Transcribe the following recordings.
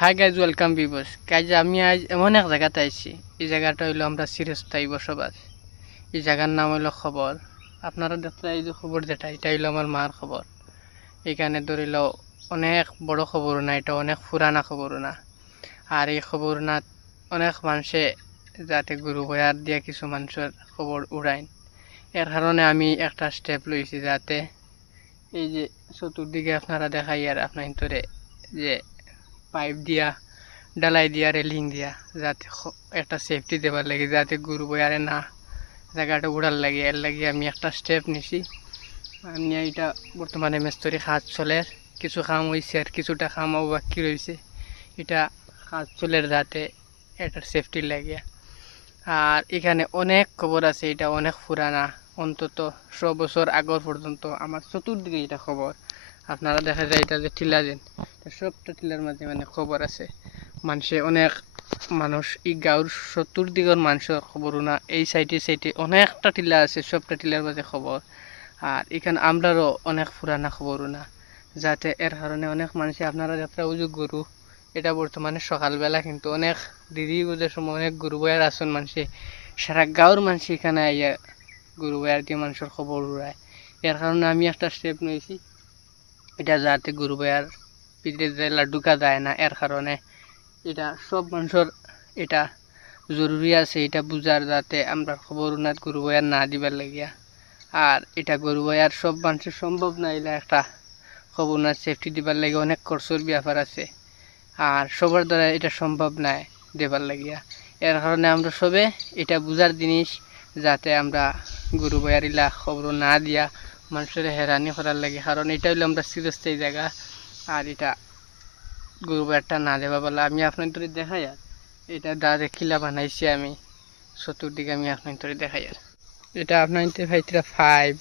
High guys welcome বিবস guys আমি আজ এমন এক জায়গাতে আইছি। এই জায়গাটা হইল আমরা চিরস্থায়ী বসবাস। এই জায়গার নাম হইল খবর। আপনারা দেখতে এই যে খবর যেটা, এটা হইল আমার মার খবর। এখানে ধরিল অনেক বড় খবর না, এটা অনেক পুরানা খবর না। আর এই খবর না, অনেক মানুষে যাতে গুরু বয়ার দিয়া কিছু মানুষের খবর উড়াইন। এর কারণে আমি একটা স্টেপ লইছি যাতে এই যে চতুর্দিকে আপনারা দেখাই আর আপনার ভিতরে যে পাইপ দিয়া ডালাই দিয়া রেলিং দিয়া, যাতে একটা সেফটি দেবার লাগে, যাতে গরু বয়ারে না জায়গাটা উড়ার লাগে। এর লাগে আমি একটা স্টেপ নিছি। আমি এটা বর্তমানে মেস্তরি কাজ চলে কিছু কাম হয়েছে আর কিছুটা কামও বাকি রয়েছে এটা কাজ চলে যাতে এটার সেফটি লাগে আর এখানে অনেক খবর আছে, এটা অনেক পুরানা। অন্তত ছ বছর আগর পর্যন্ত, আমার চতুর্দিকে এটা খবর। আপনারা দেখা যায় এটা যে টিলা দেন সবটা টিলার মাঝে মানে খবর আছে। মানুষে অনেক মানুষ এই গাঁৱৰ চতুর্দিকের মানুষের খবর না, এই সাইডে সাইডে অনেকটা টিলা আছে, সবটা টিলার মাঝে খবর। আর এখানে আমরারও অনেক পুরানা খবর না, যাতে এর কারণে অনেক মানুষে আপনারা যাত্রা উজু গরু। এটা বর্তমানে সকালবেলা কিন্তু অনেক দেরি বুঝে সময় অনেক গরু বয়ার আসন মানুষে, সারা গাঁৱৰ মানুষ এখানে আইয়া গরু বয়ার দিয়ে মানুষের খবর উড়ায়। এর কারণে আমি একটা স্টেপ নিয়েছি, এটা যাতে গরু বয়ার যে ঢুকা যায় না, এর কারণে এটা সব মানুষের এটা জরুরি আছে, এটা বুঝার যাতে আমরা খবর উনাত গরু বয়ার না দিবার লাগিয়া। আর এটা গরু বয়ার সব মানুষের সম্ভব না, এলা একটা খবর না সেফটি দিবার লাগে, অনেক খরচর ব্যাপার আছে। আর সবার দ্বারা এটা সম্ভব নাই দেবার লাগিয়া। এর কারণে আমরা সবে এটা বুঝার জিনিস যাতে আমরা গরু বয়ার ইলা খবর না দিয়া মানুষের হেরানি করার লাগে, কারণ এটা হইল আমরা চিরস্থায়ী জায়গা। আর এটা একটা না দেবা বলে আমি আপনার তোরে দেখাই আর। এটা দাঁড়ে কিলা বানাইছি আমি। চতুর্দিকে আমি আপনার তোরে দেখাই আর। এটা আপনার ভাইতরা ফাইভ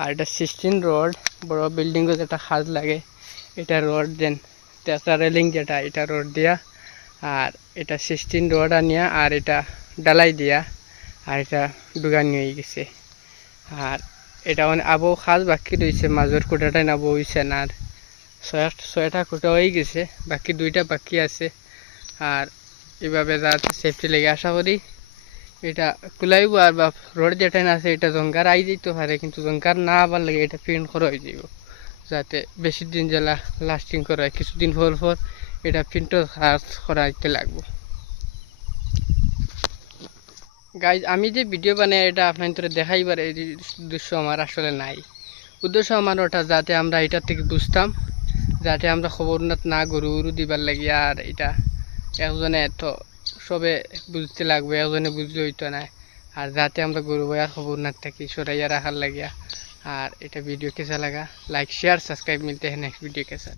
আর এটা সিক্সটিন রোড বড় বিল্ডিং যেটা সাজ লাগে, এটা রোড দেন তেসরা রেলিং যেটা, এটা রোড দিয়া, আর এটা সিক্সটিন রোড আনিয়া, আর এটা ডালাই দিয়া, আর এটা ডুগানি হয়ে গেছে। আর এটা মানে আবো খাস বাকি রয়েছে মাজর কোটাটাই নাবো হয়েছে না আর। ছয়টা কোটা হয়ে গেছে। বাকি দুইটা বাকি আছে। আর এভাবে যাতে সেফটি লেগে আশা করি এটা কুলাইব। আর বা রোড যেটা আছে, এটা জঙ্কার আই যেতে পারে, কিন্তু জঙ্কার না আবার লাগে এটা প্রিন্ট করা হয়ে যাব যাতে বেশি দিন জেলা লাস্টিং করা হয়। কিছুদিন পর পর এটা প্রিন্টও কাজ করাইতে লাগবে। গাইজ আমি যে ভিডিও বানাই, এটা আপনার দেখাইবার এই উদ্দেশ্য আমার আসলে নাই। উদ্দেশ্য আমার ওটা, যাতে আমরা এটার থেকে বুঝতাম যাতে আমরা খবর না গরু গরু দিবার লাগি আর এটা একজনে তো সবে বুঝতে লাগবে একজনে বুঝলে হইতো না আর যাতে আমরা গরু বয়ার খবর না থাকি সরাইয়া রাখার লাগিয়া আর এটা ভিডিও কেসা লাগা। লাইক শেয়ার সাবস্ক্রাইব মিলতে হ্যাঁ নেক্সট ভিডিও কেসা